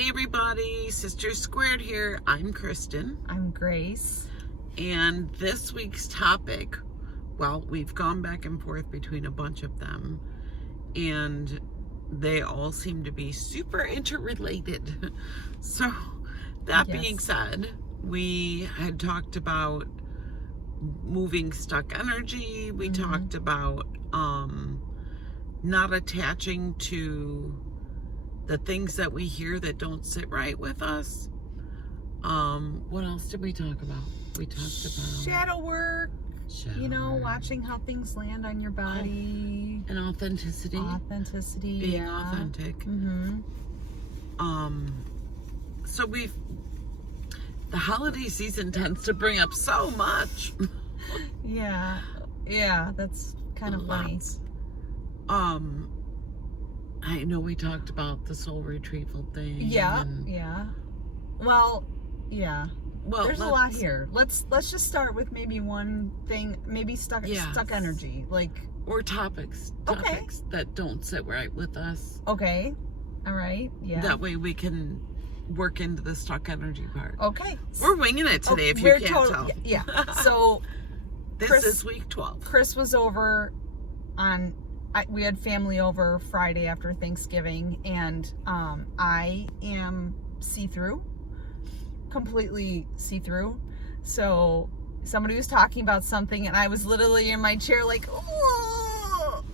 Hey everybody, Sisters Squared here. I'm Kristen. I'm Grace. And this week's topic, well, we've gone back and forth between a bunch of them, and they all seem to be super interrelated. So, that being said, we had talked about moving stuck energy. We talked about not attaching to the things that we hear that don't sit right with us. What else did we talk about? We talked about shadow work, watching how things land on your body. And authenticity. Being authentic. So the holiday season tends to bring up so much. Yeah, that's kind of funny. I know we talked about the soul retrieval thing. Yeah. Well, there's a lot here. Let's just start with maybe one thing, maybe stuck energy, or topics that don't sit right with us. Okay. All right. Yeah. That way we can work into the stuck energy part. Okay. We're winging it today, if you can't tell. Yeah. So this is week 12. Chris was over on. We had family over Friday after Thanksgiving, and I am see-through, completely see-through. So somebody was talking about something, and I was literally in my chair like, oh,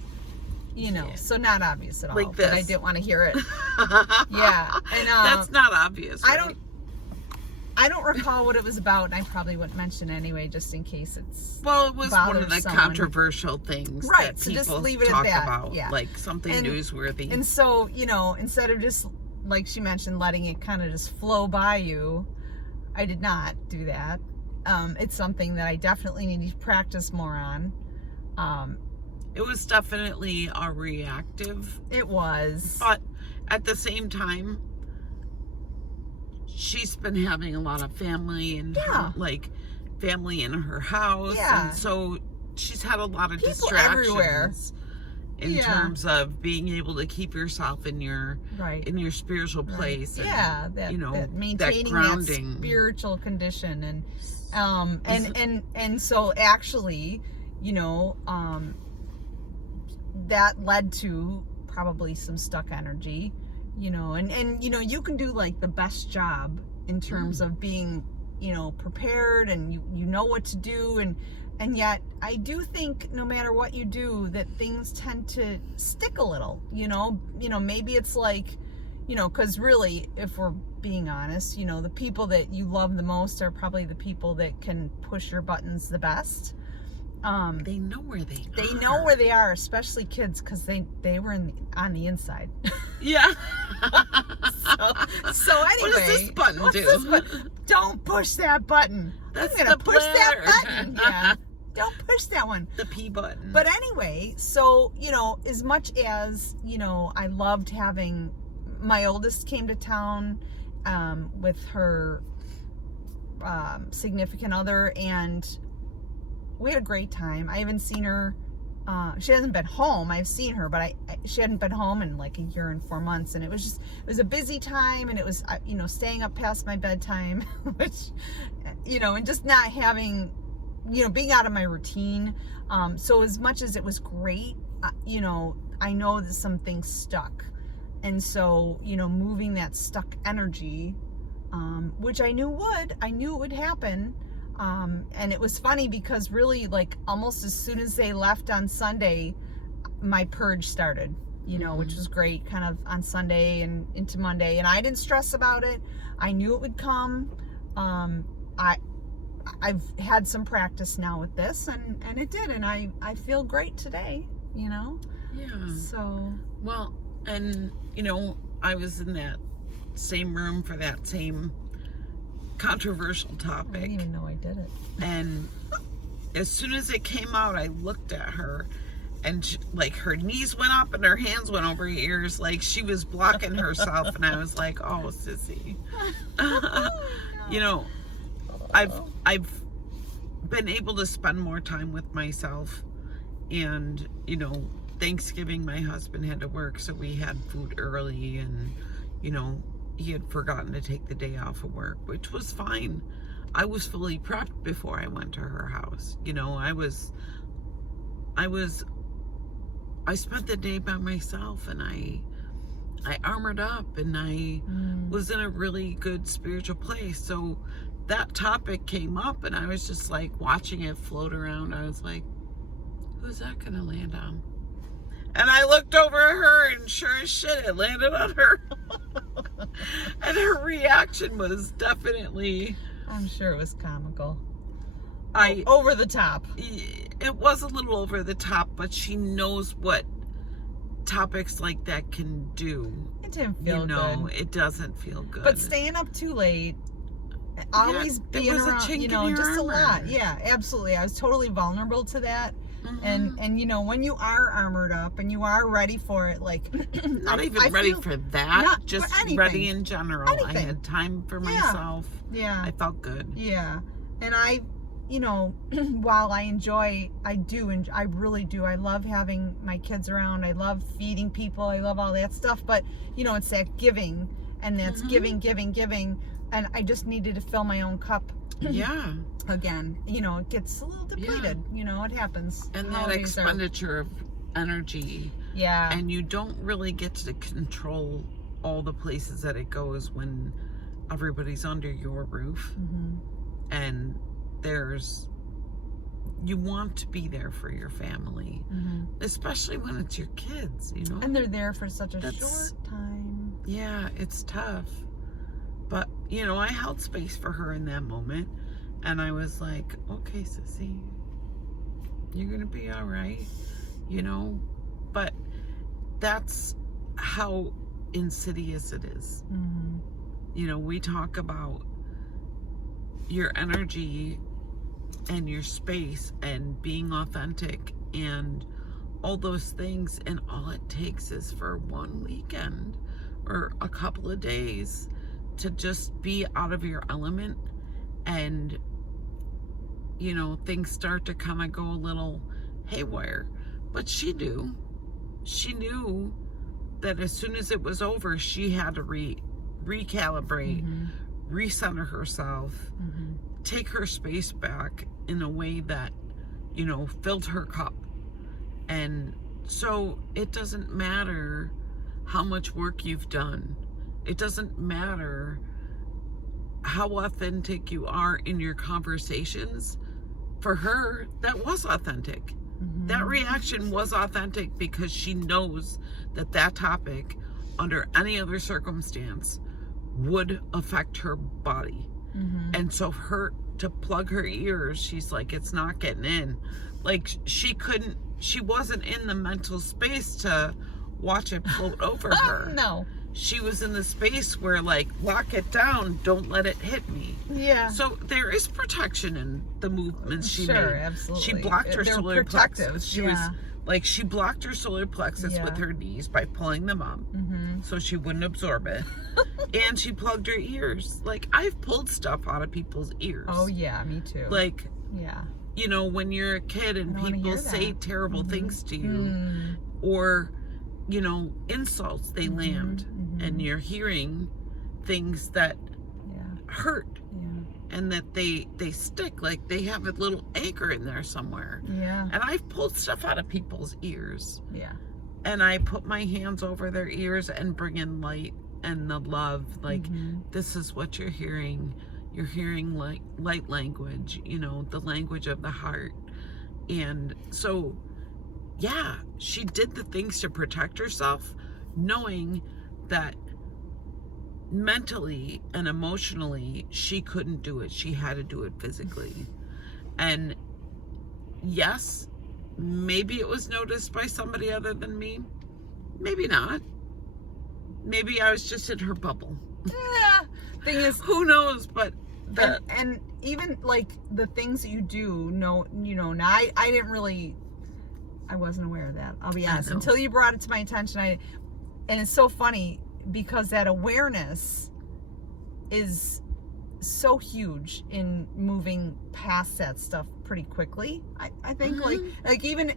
so not obvious at all. Like this. But I didn't want to hear it. Yeah. And that's not obvious, right? I don't recall what it was about, and I probably wouldn't mention anyway, just in case it's. Well, it was one of the controversial things, right? That so people just leave it talk at that. about, yeah, like something newsworthy. And so, instead of just like she mentioned, letting it kind of just flow by you, I did not do that. It's something that I definitely need to practice more on. It was definitely a reactive. It was, but at the same time, she's been having a lot of family and family in her house, and so she's had a lot of people distractions everywhere. In terms of being able to keep yourself in your spiritual place. And, that maintaining that grounding, that spiritual condition, and so actually, that led to probably some stuck energy. And you can do like the best job in terms of being, prepared, and you know what to do, and yet I do think no matter what you do that things tend to stick a little, maybe it's like, because really, if we're being honest, the people that you love the most are probably the people that can push your buttons the best. They know where they are. They know where they are, especially kids, because they were on the inside. Yeah. So anyway, what does this button do? Don't push that button. That's I'm gonna the push that button. Yeah. Don't push that one. The P button. But anyway, so as much as I loved having my oldest came to town with her significant other, and we had a great time. I haven't seen her. She hasn't been home. I've seen her, but she hadn't been home in like a year and 4 months. And it was a busy time, and it was, staying up past my bedtime, which, and just not having, being out of my routine. So as much as it was great, I know that some things stuck. And so, moving that stuck energy, which I knew it would happen. And it was funny because really, like, almost as soon as they left on Sunday, my purge started, which was great, kind of on Sunday and into Monday. And I didn't stress about it. I knew it would come. I've had some practice now with this, and it did. And I feel great today, Yeah. So. Well, and, I was in that same room for that same controversial topic. I didn't even know I did it. And as soon as it came out, I looked at her, and her knees went up and her hands went over her ears, like she was blocking herself. And I was like, oh, sissy. I've been able to spend more time with myself, and Thanksgiving my husband had to work, so we had food early, and he had forgotten to take the day off of work, which was fine. I was fully prepped before I went to her house. You know, I spent the day by myself, and I armored up, and I was in a really good spiritual place. So that topic came up, and I was just like watching it float around. I was like, who's that gonna land on? And I looked over at her, and sure as shit, it landed on her. And her reaction was definitely... I'm sure it was comical. I over the top. It was a little over the top, but she knows what topics like that can do. It didn't feel good. It doesn't feel good. But staying up too late, always being around, you know, just a lot. Yeah, absolutely. I was totally vulnerable to that. And you know, when you are armored up and you are ready for it, like not even ready for that, just ready in general. Anything. I had time for myself. Yeah. I felt good. Yeah. And I, you know, while I really do. I love having my kids around. I love feeding people. I love all that stuff. But, you know, it's that giving, and that's giving. And I just needed to fill my own cup. Yeah. Again, you know, it gets a little depleted. You know, it happens. And that expenditure of energy. Yeah. And you don't really get to control all the places that it goes when everybody's under your roof. And you want to be there for your family, especially when it's your kids, you know. And they're there for such a short time. Yeah, it's tough. But, you know, I held space for her in that moment. And I was like, okay, sissy, you're going to be all right, you know. But that's how insidious it is. You know, we talk about your energy and your space and being authentic and all those things, and all it takes is for one weekend or a couple of days to just be out of your element, and you know, things start to kind of go a little haywire. But she knew that as soon as it was over, she had to recalibrate, recenter herself, take her space back in a way that, you know, filled her cup. And so it doesn't matter how much work you've done. It doesn't matter how authentic you are in your conversations. For her, that was authentic. That reaction was authentic because she knows that topic, under any other circumstance, would affect her body. And so to plug her ears, she's like, it's not getting in. Like, she wasn't in the mental space to watch it float over her. No. She was in the space where, like, lock it down, don't let it hit me. Yeah. So there is protection in the movements she made. Sure, absolutely. She blocked her solar plexus. She blocked her solar plexus with her knees by pulling them up so she wouldn't absorb it. And she plugged her ears. Like, I've pulled stuff out of people's ears. Oh, yeah, me too. Like, yeah. You know, when you're a kid and people say terrible things to you, or, you know, insults, they land, and you're hearing things that hurt, and that they stick, like they have a little anchor in there somewhere. Yeah. And I've pulled stuff out of people's ears. Yeah. And I put my hands over their ears and bring in light and the love. Like, this is what you're hearing. You're hearing light language, you know, the language of the heart. And so, yeah, she did the things to protect herself, knowing that mentally and emotionally she couldn't do it. She had to do it physically. And yes, maybe it was noticed by somebody other than me. Maybe not. Maybe I was just in her bubble. Yeah. Thing is, who knows? But and even like the things that you do, now I wasn't aware of that. I'll be honest. Until you brought it to my attention, and it's so funny because that awareness is so huge in moving past that stuff pretty quickly. I think like even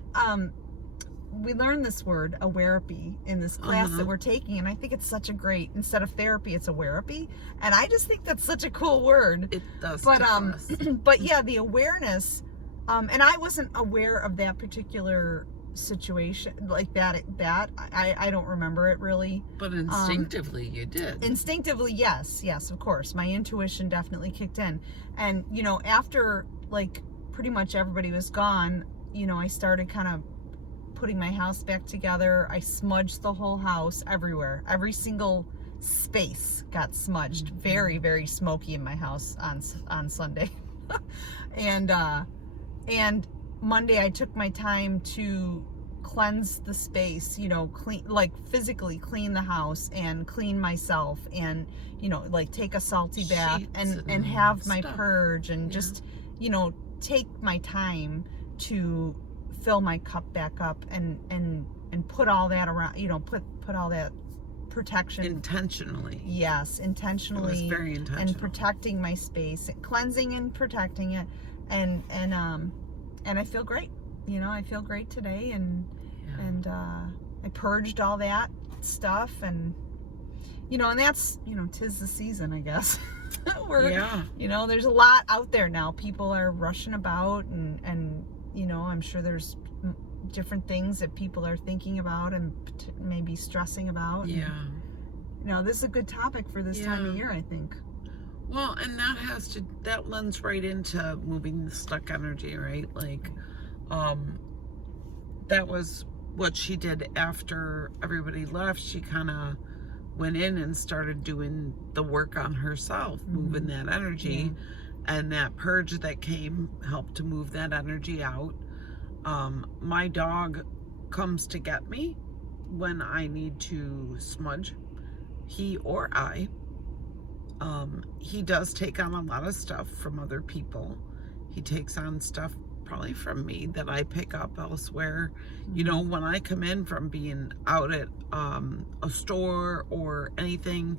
we learned this word, awareapy, in this class that we're taking, and I think it's such a great, instead of therapy, it's awareapy, and I just think that's such a cool word. It does. But but yeah, the awareness, and I wasn't aware of that particular situation like that. I don't remember it really. But instinctively, you did. Instinctively, yes, of course, my intuition definitely kicked in, and after like pretty much everybody was gone, I started kind of putting my house back together. I smudged the whole house everywhere. Every single space got smudged. Very, very smoky in my house on Sunday. and Monday I took my time to cleanse the space, clean, like physically clean the house and clean myself, and like take a salty bath and have my purge, and just take my time to fill my cup back up and put all that around, put all that protection intentionally. Yes, intentionally. It was very intentional. And protecting my space, cleansing and protecting it, and I feel great. I feel great today, and I purged all that stuff, and and that's 'tis the season, I guess. There's a lot out there now. People are rushing about, and I'm sure there's different things that people are thinking about and maybe stressing about. Yeah. And, this is a good topic for this time of year, I think. Well, and that lends right into moving the stuck energy, right? Like, that was what she did after everybody left. She kind of went in and started doing the work on herself, moving that energy, and that purge that came helped to move that energy out. My dog comes to get me when I need to smudge, he or I. He does take on a lot of stuff from other people. He takes on stuff probably from me that I pick up elsewhere. When I come in from being out at a store or anything,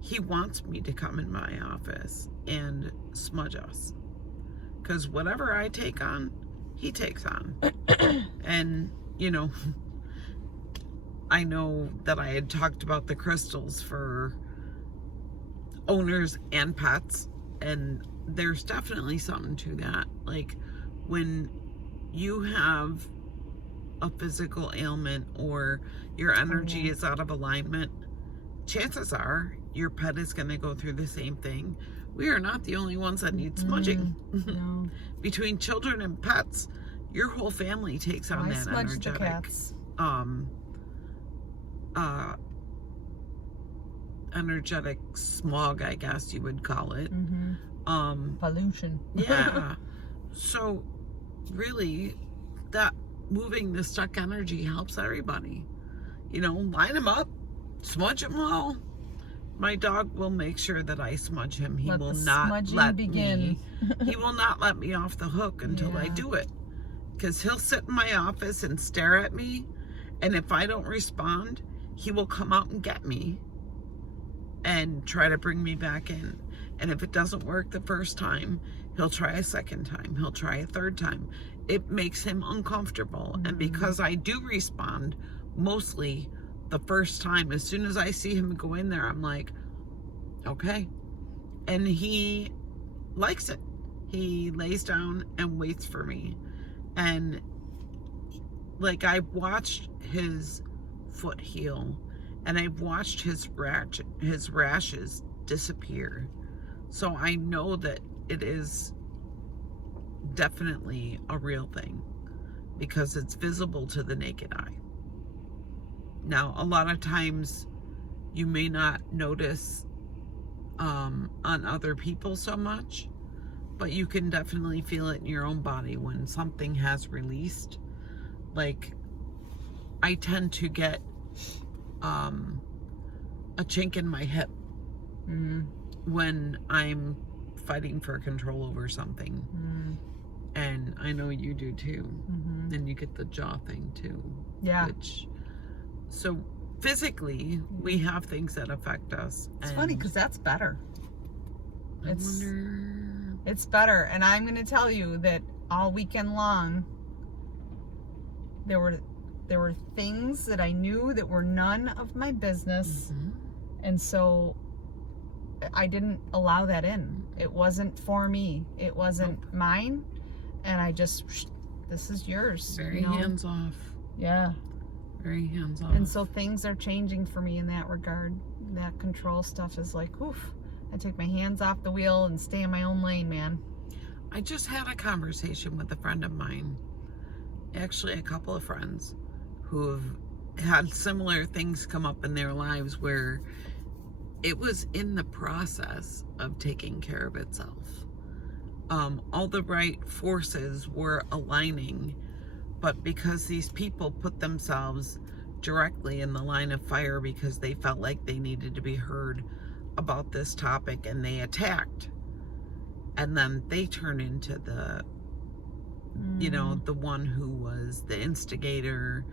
he wants me to come in my office and smudge us, because whatever I take on, he takes on. And I know that I had talked about the crystals for owners and pets, and there's definitely something to that. Like, when you have a physical ailment or your energy is out of alignment, chances are your pet is going to go through the same thing. We are not the only ones that need smudging. No. Between children and pets, your whole family takes on that energetic energetic smog, I guess you would call it. Pollution. Yeah. So really, that moving the stuck energy helps everybody. Line them up, smudge them all. My dog will make sure that I smudge him. He will not let me. He will not let me off the hook until I do it, because he'll sit in my office and stare at me, and if I don't respond, he will come out and get me and try to bring me back in. And if it doesn't work the first time, he'll try a second time. He'll try a third time. It makes him uncomfortable. And because I do respond mostly the first time, as soon as I see him go in there, I'm like, okay. And he likes it. He lays down and waits for me. And like, I've watched his foot heal, and I've watched his rashes disappear. So I know that it is definitely a real thing, because it's visible to the naked eye. Now, a lot of times you may not notice on other people so much, but you can definitely feel it in your own body when something has released. Like, I tend to get a chink in my hip when I'm fighting for control over something. And I know you do too. And you get the jaw thing too. Yeah. So physically, we have things that affect us. It's funny, because that's better. I wonder... It's better. And I'm going to tell you that all weekend long, there were There were things that I knew that were none of my business. Mm-hmm. And so I didn't allow that in. It wasn't for me. It wasn't mine. And I just, this is yours. Very hands off. Yeah. Very hands off. And so things are changing for me in that regard. That control stuff is like, oof. I take my hands off the wheel and stay in my own lane, man. I just had a conversation with a friend of mine, actually a couple of friends, who have had similar things come up in their lives where it was in the process of taking care of itself. All the right forces were aligning, but because these people put themselves directly in the line of fire because they felt like they needed to be heard about this topic, and they attacked, and then they turn into the the one who was the instigator,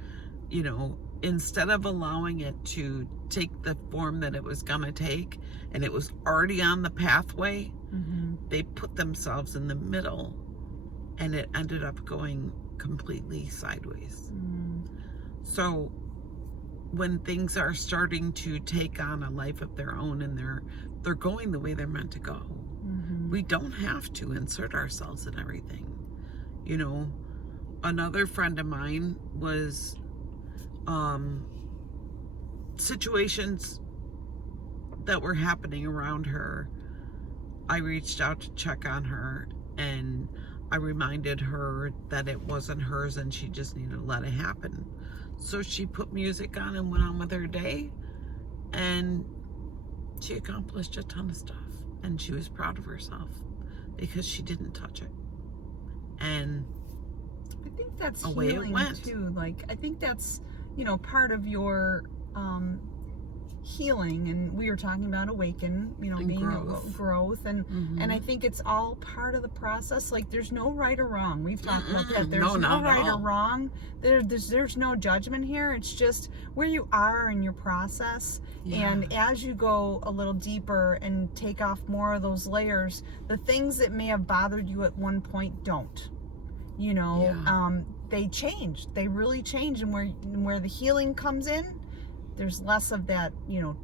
instead of allowing it to take the form that it was gonna take, and it was already on the pathway. They put themselves in the middle, and it ended up going completely sideways. So when things are starting to take on a life of their own, and they're going the way they're meant to go, we don't have to insert ourselves in everything. Another friend of mine was situations that were happening around her. I reached out to check on her, and I reminded her that it wasn't hers and she just needed to let it happen. So she put music on and went on with her day, and she accomplished a ton of stuff, and she was proud of herself because she didn't touch it. And I think that's away it healing went. too. Like, I think that's, part of your healing. And we were talking about awaken, And being growth. growth. And I think it's all part of the process. Like, there's no right or wrong. We've talked about that. There's No, no not at right or all. wrong. There's no judgment here. It's just where you are in your process. Yeah. And as you go a little deeper and take off more of those layers, the things that may have bothered you at one point don't. They change. They really change. And where the healing comes in, there's less of that,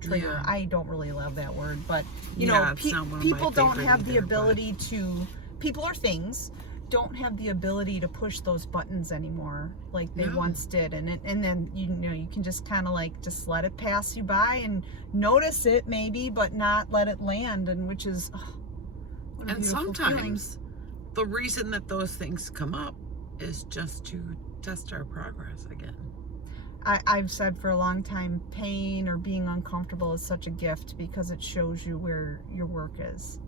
trigger. Yeah. I don't really love that word, but It's not one of my people don't favorite have the either, ability to. People or things don't have the ability to push those buttons anymore like they No. once did, and then you can just kind of like just let it pass you by and notice it maybe, but not let it land, and which is what a And beautiful sometimes feeling. the reason that those things come up is just to test our progress again. I've said for a long time, pain or being uncomfortable is such a gift because it shows you where your work is.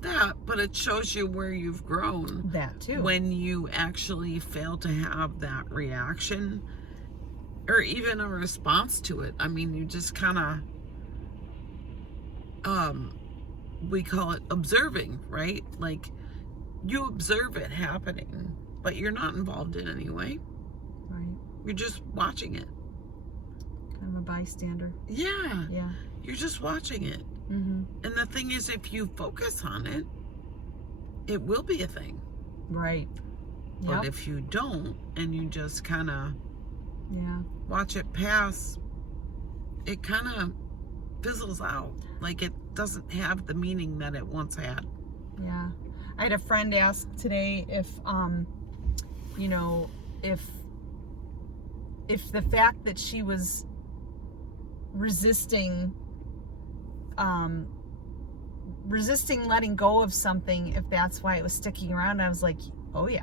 But it shows you where you've grown. That too. When you actually fail to have that reaction or even a response to it. I mean, you just kind of, we call it observing, right? Like, you observe it happening, but you're not involved in any way. Right. You're just watching it. Kind of a bystander. Yeah. Yeah. You're just watching it. Mm-hmm. And the thing is, if you focus on it, it will be a thing. Right. But Yep. if you don't, and you just kind of Yeah. watch it pass, it kind of fizzles out. Like, it doesn't have the meaning that it once had. Yeah. I had a friend ask today if the fact that she was resisting letting go of something, if that's why it was sticking around. I was like, oh yeah.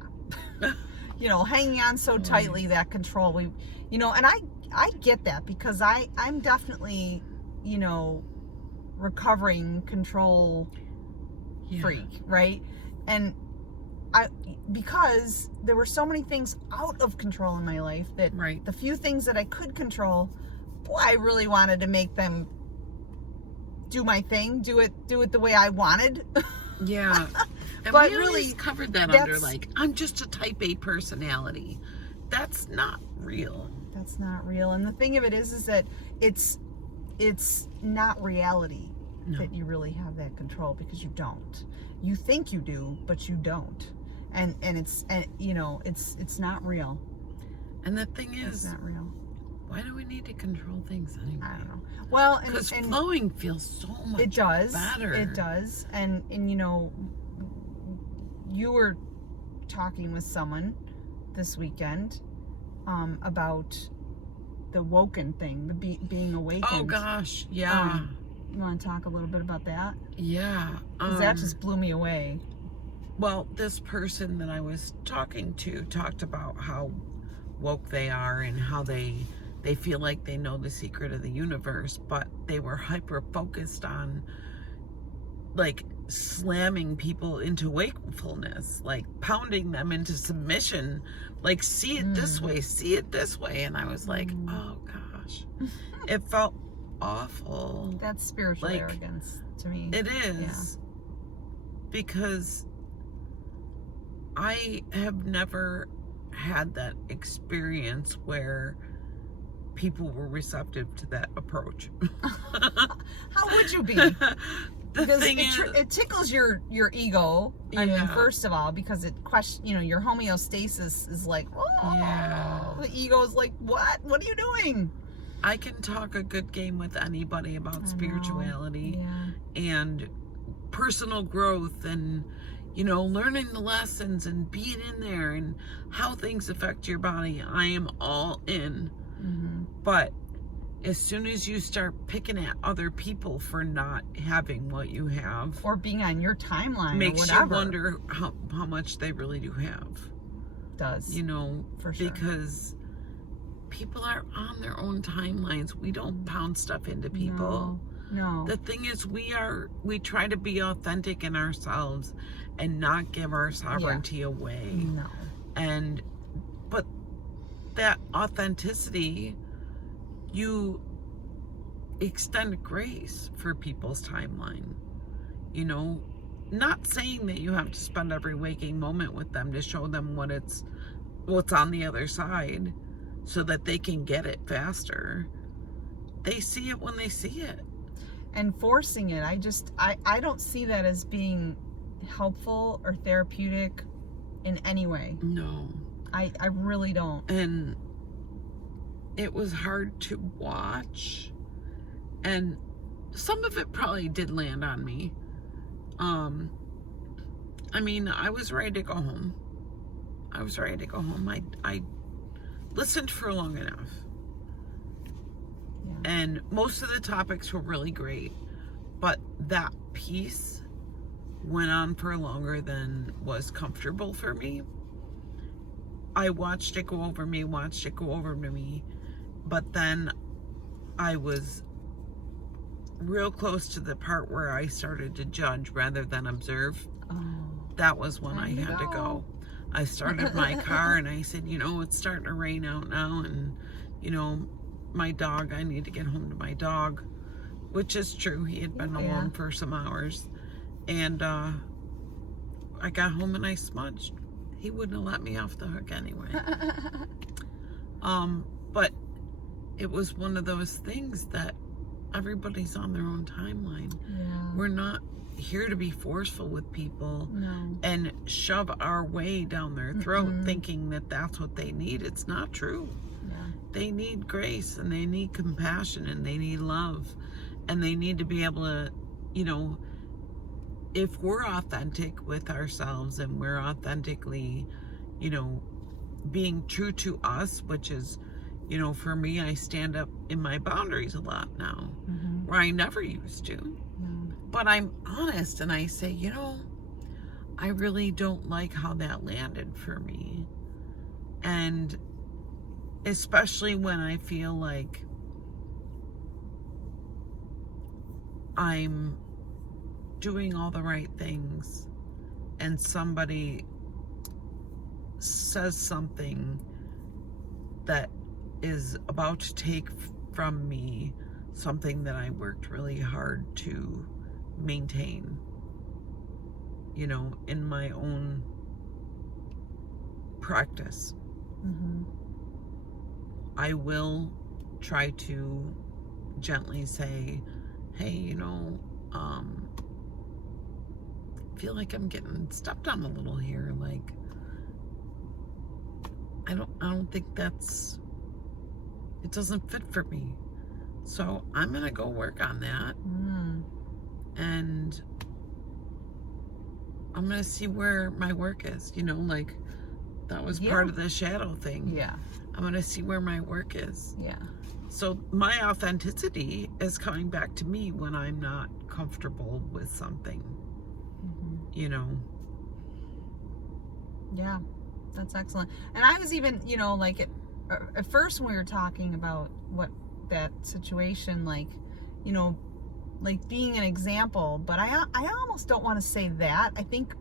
Hanging on so tightly, that control, and I get that because I'm definitely, recovering control freak, right? And because there were so many things out of control in my life that Right. the few things that I could control, boy, I really wanted to make them do my thing, do it the way I wanted. Yeah. And But we really, always covered that that's- under, like, I'm just a type A personality. That's not real. That's not real. And the thing of it is that it's not reality. No. That you really have that control, because you don't. You think you do, but you don't. And it's not real. And the thing It's is, not real. why do we need to control things anyway? I don't know. Well, Because and flowing feels so much it does. better. It does. And you know, you were talking with someone this weekend about the woken thing, the being awakened. Oh gosh, yeah. You want to talk a little bit about that? Yeah. 'Cause that just blew me away. Well, this person that I was talking to talked about how woke they are and how they feel like they know the secret of the universe, but they were hyper focused on like slamming people into wakefulness, like pounding them into submission, like see it this way, see it this way. And I was like, oh gosh, it felt awful. That's spiritual Like, arrogance to me. It is. Because I have never had that experience where people were receptive to that approach. How would you be? The Because thing is, it tickles your ego. I mean, Yeah. first of all, because it your homeostasis is like, oh, Yeah. the ego is like, what? What are you doing? I can talk a good game with anybody about spirituality and personal growth and, you know, learning the lessons and being in there and how things affect your body. I am all in. But as soon as you start picking at other people for not having what you have, Or being on your timeline, makes or whatever, you wonder how much they really do have. does, You know, for sure. because people are on their own timelines. We don't pound stuff into people. No. The thing is, we try to be authentic in ourselves and not give our sovereignty away. No. But that authenticity, you extend grace for people's timeline. You know, not saying that you have to spend every waking moment with them to show them what's on the other side so that they can get it faster. They see it when they see it. And forcing it, I don't see that as being helpful or therapeutic in any way. No. I really don't. And it was hard to watch. And some of it probably did land on me. I mean, I was ready to go home. I listened for long enough. Yeah. And most of the topics were really great. But that piece went on for longer than was comfortable for me. I watched it go over me. But then I was real close to the part where I started to judge rather than observe. Oh. That was when I Time to had to go. go. I started my car and I said, you know, it's starting to rain out now, and, you know, my dog, I need to get home to my dog, which is true. He had been alone for some hours. And I got home and I smudged. He wouldn't have let me off the hook anyway. But it was one of those things that everybody's on their own timeline. Yeah. We're not here to be forceful with people and shove our way down their throat thinking that that's what they need. It's not true. Yeah. They need grace and they need compassion and they need love, and they need to be able to, you know, if we're authentic with ourselves and we're authentically, you know, being true to us, which is, you know, for me, I stand up in my boundaries a lot now, where I never used to. But I'm honest and I say, you know, I really don't like how that landed for me. And especially when I feel like I'm doing all the right things and somebody says something that is about to take from me something that I worked really hard to maintain, you know, in my own practice. I will try to gently say, hey, you know, I feel like I'm getting stepped on a little here. Like, I don't think it doesn't fit for me. So I'm gonna go work on that. And I'm gonna see where my work is, like that was part of the shadow thing. Yeah. I'm gonna see where my work is. Yeah. So my authenticity is coming back to me when I'm not comfortable with something. Yeah, that's excellent. And I was even, like at first when we were talking about what that situation, like being an example, but I almost don't want to say that. I think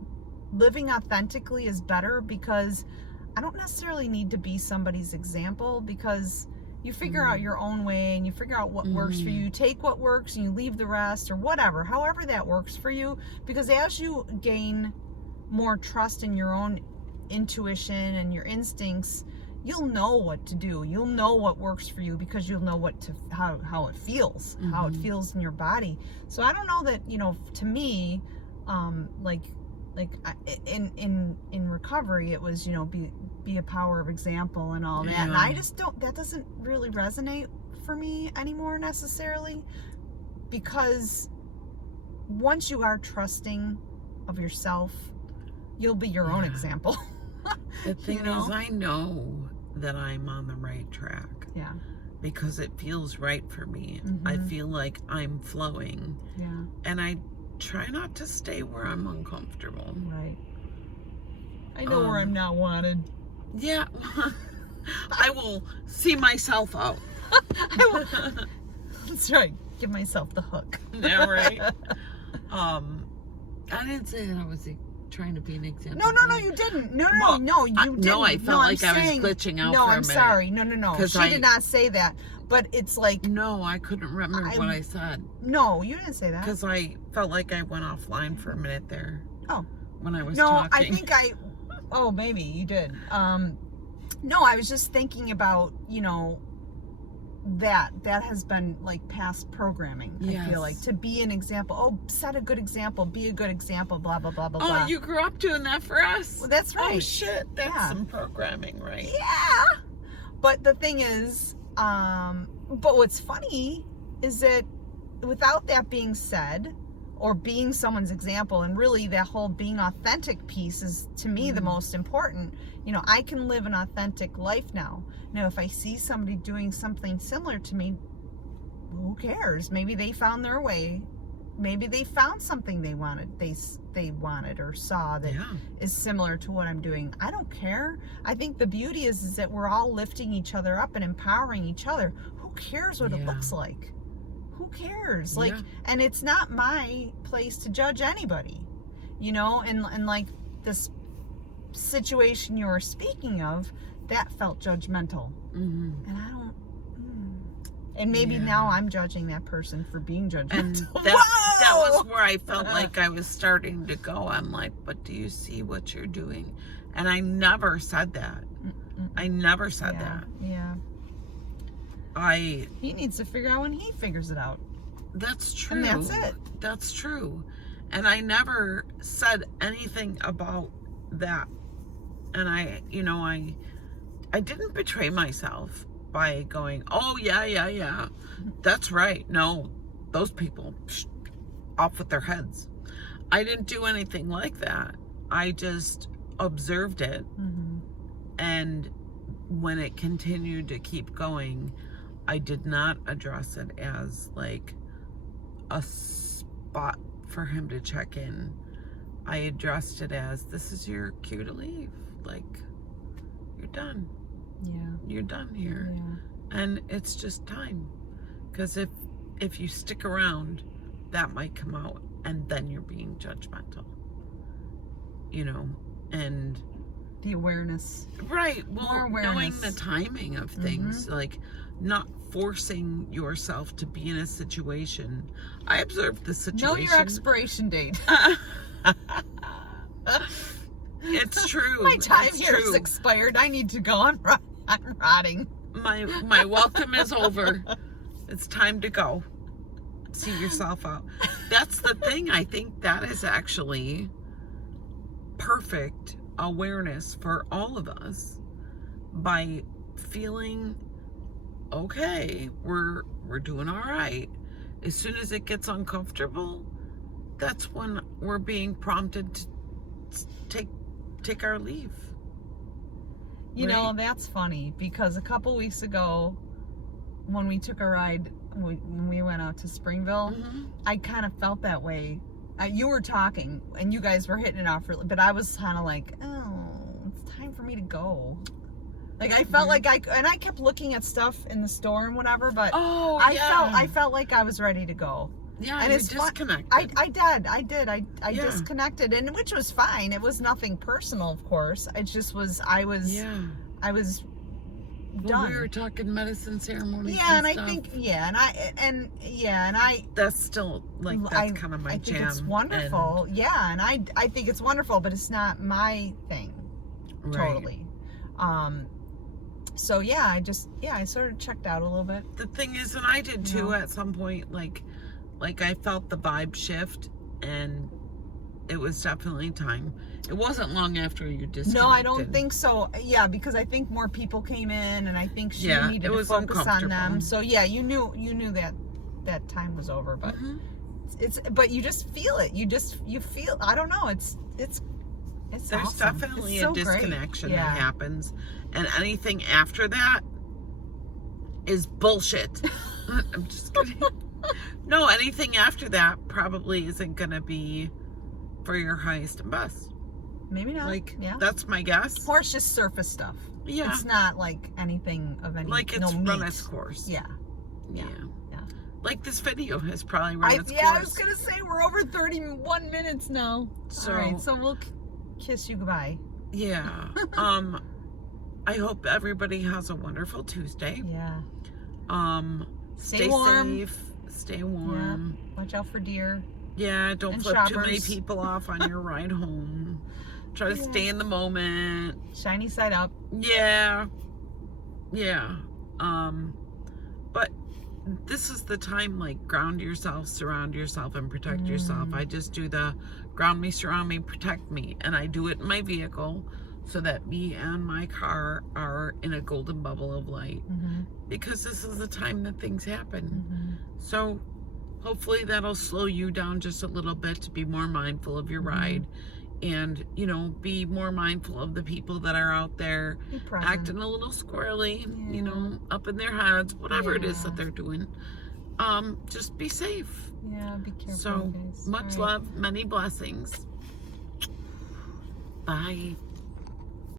living authentically is better, because I don't necessarily need to be somebody's example, because you figure out your own way and you figure out what works for you. You take what works and you leave the rest, or whatever, however that works for you. Because as you gain more trust in your own intuition and your instincts, you'll know what to do. You'll know what works for you, because you'll know how it feels, how it feels in your body. So I don't know that, to me, in recovery, it was, be a power of example and all that. Yeah. And I just that doesn't really resonate for me anymore necessarily, because once you are trusting of yourself, you'll be your own example. The thing is, I know that I'm on the right track. Yeah. Because it feels right for me. I feel like I'm flowing. Yeah. And I try not to stay where I'm uncomfortable. Right. I know where I'm not wanted. Yeah. I will see myself out. That's right. Give myself the hook. Yeah, right. I didn't say that I was trying to be an example. No, you didn't. No, you didn't. No, I felt like I was glitching out for a minute. No, I'm sorry. No. She did not say that. But it's like... No, I couldn't remember what I said. No, you didn't say that. Because I felt like I went offline for a minute there. Oh. When I was talking. talking. No, I think oh, maybe you did. No, I was just thinking about, that has been like past programming. Yes. I feel like, to be an example. Oh, set a good example, be a good example, blah blah blah blah blah. Oh, you grew up doing that for us? Well, that's right. Oh shit, that's some programming, right? Yeah. But the thing is, but what's funny is that without that being said, or being someone's example, and really that whole being authentic piece is, to me, the most important. I can live an authentic life now. Now, if I see somebody doing something similar to me, who cares? Maybe they found their way. Maybe they found something they wanted, they wanted or saw that is similar to what I'm doing. I don't care. I think the beauty is that we're all lifting each other up and empowering each other. Who cares what it looks like? Who cares? Like, and it's not my place to judge anybody, and like this situation you were speaking of, that felt judgmental. And I don't, and maybe now I'm judging that person for being judgmental. And that was where I felt like I was starting to go. I'm like, but do you see what you're doing? And I never said that. I never said that. Yeah. He needs to figure out when he figures it out. That's true. And that's it. That's true. And I never said anything about that. And I didn't betray myself by going, oh, yeah. That's right. No, those people, off with their heads. I didn't do anything like that. I just observed it. And when it continued to keep going, I did not address it as like a spot for him to check in. I addressed it as, this is your cue to leave. Like, you're done. Yeah. You're done here. Yeah. And it's just time. Because if you stick around, that might come out, and then you're being judgmental. And the awareness. Right. Well, knowing the timing of things, like not forcing yourself to be in a situation. I observed the situation. Know your expiration date. It's true. My time here is expired. I need to go. I'm rotting. My welcome is over. It's time to go. See yourself out. That's the thing. I think that is actually perfect awareness for all of us. by feeling okay, we're doing all right. As soon as it gets uncomfortable, that's when we're being prompted to take our leave. You know, that's funny because a couple weeks ago, when we took a ride, when we went out to Springville, I kind of felt that way. You were talking and you guys were hitting it off, but I was kind of like, oh, it's time for me to go. Like I felt like I kept looking at stuff in the store and whatever, but I felt like I was ready to go. Yeah, and it's disconnected. I did. I disconnected, and which was fine. It was nothing personal, of course. It just was. I was done. We were talking medicine ceremonies. Yeah, and stuff. I think and I. That's still like that's kind of my jam. I think it's wonderful. And I think it's wonderful, but it's not my thing. Right. Totally. So I sort of checked out a little bit. The thing is, and I did too at some point, like I felt the vibe shift, and it was definitely time. It wasn't long after you disconnected. No, I don't think so. Yeah, because I think more people came in, and I think she needed to focus on them. So you knew that time was over, but but you just feel it. You feel. I don't know. It's There's awesome. Definitely a disconnection that happens, and anything after that is bullshit. I'm just kidding. No, anything after that probably isn't gonna be for your highest and best. Maybe not. That's my guess. Or it's just surface stuff. Yeah. It's not like anything of any. Like it's run its course. Yeah. Like this video has probably run its course. I was gonna say we're over 31 minutes now. So, all right, so we'll kiss you goodbye. Yeah. I hope everybody has a wonderful Tuesday. Yeah. Stay warm. safe. Stay warm. Yeah. Watch out for deer. Yeah, don't flip too many people off on your ride home. Try to stay in the moment. Shiny side up. Yeah. But this is the time, like, ground yourself, surround yourself, and protect yourself. I just do the ground me, surround me, protect me. And I do it in my vehicle so that me and my car are in a golden bubble of light. Because this is the time that things happen. So hopefully that'll slow you down just a little bit to be more mindful of your ride. And, be more mindful of the people that are out there acting a little squirrely, up in their heads, whatever it is that they're doing. Just be safe. Yeah, be careful. So, much love, many blessings. Bye.